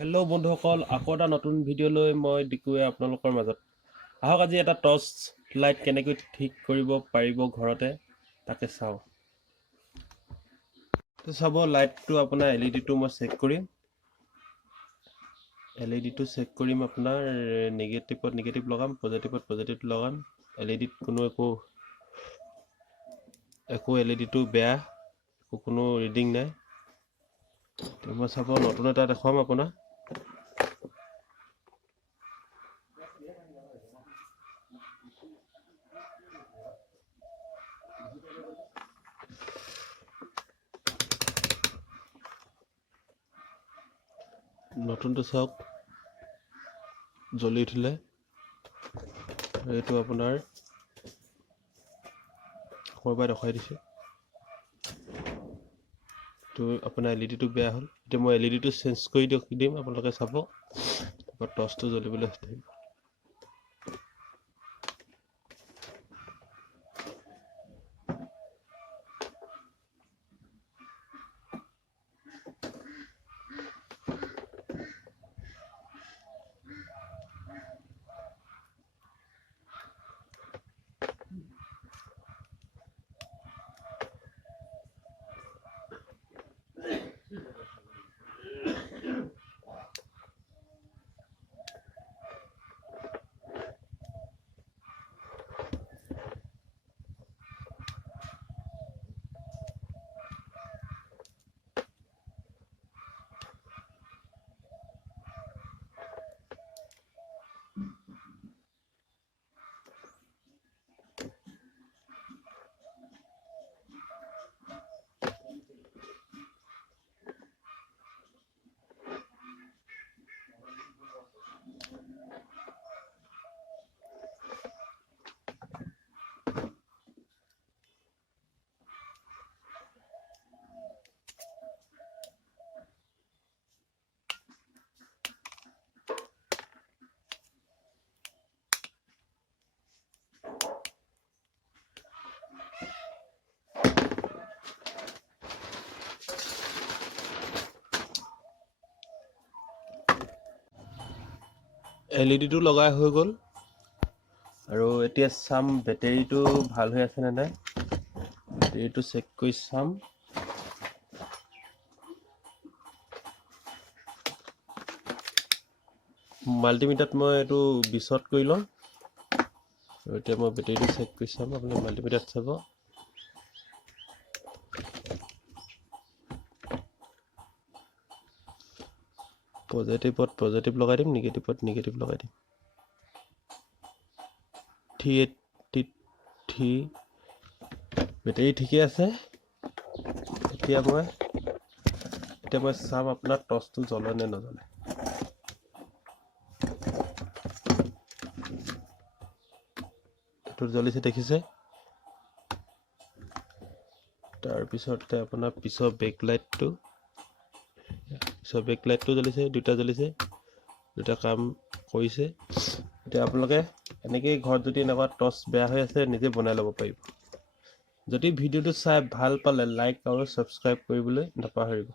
Hello' বন্ধুসকল, আকৌ এটা নতুন ভিডিঅ' লৈ মই ডিকুৱে আপোনালোকৰ মাজত। আহক আজি এটা টৰ্চ লাইট কেনেকৈ ঠিক কৰিব পাৰিব ঘৰতে তাকে চাওঁ। তো চাব, লাইটটো আপোনাৰ LED টো মই চেক কৰিম। LED টো চেক কৰিম, আপোনাৰ নিগেটিভত নিগেটিভ লগাম, পজিটিভত পজিটিভ লগাম। LED-ত একো LED-টো বেয়া, কোনো ৰিডিং নাই। তো মই চাব, নতুন এটা দেখুৱাম আপোনাক। নতুনটো চাওক, জ্বলি উঠিলে। এইটো আপোনাৰ ক'ৰবাত দেখুৱাই দিছে, তো আপোনাৰ LED-টো বেয়া হ'ল। এতিয়া মই LED-টো চেঞ্জ কৰি দিম, আপোনালোকে চাব। তাৰপৰা টৰ্চটো জ্বলিবলৈ থাকিব। LED-টো লগাই হৈ গ'ল, আৰু এতিয়া চাম বেটেৰীটো ভাল হৈ আছে নে নাই। বেটেৰীটো চেক কৰি চাম। মাল্টিমিটাৰত মই এইটো 20ত কৰি লওঁ, আৰু এতিয়া মই বেটেৰীটো চেক কৰি চাম। আপুনি মাল্টিমিটাৰত চাব। পজিটিভত পজিটিভ লগাই দিম, নিগেটিভত নিগেটিভ লগাই দিম। 383 বেটেৰী ঠিকে আছে। এতিয়া মই চাম আপোনাৰ টৰ্চটো জ্বলে নে নজ্বলে। এইটো জ্বলিছে দেখিছে। তাৰপিছতে আপোনাৰ পিছৰ বেকলাইটটো জ্বলিছে, দুটা জ্বলিছে, দুটা কাম কৰিছে। এতিয়া আপোনালোকে এনেকেই ঘৰত যদি এনেকুৱা টৰ্চ বেয়া হৈ আছে, নিজে বনাই ল'ব পাৰিব। যদি ভিডিঅ'টো চাই ভাল পালে লাইক আৰু ছাবস্ক্ৰাইব কৰিবলৈ নাপাহৰিব।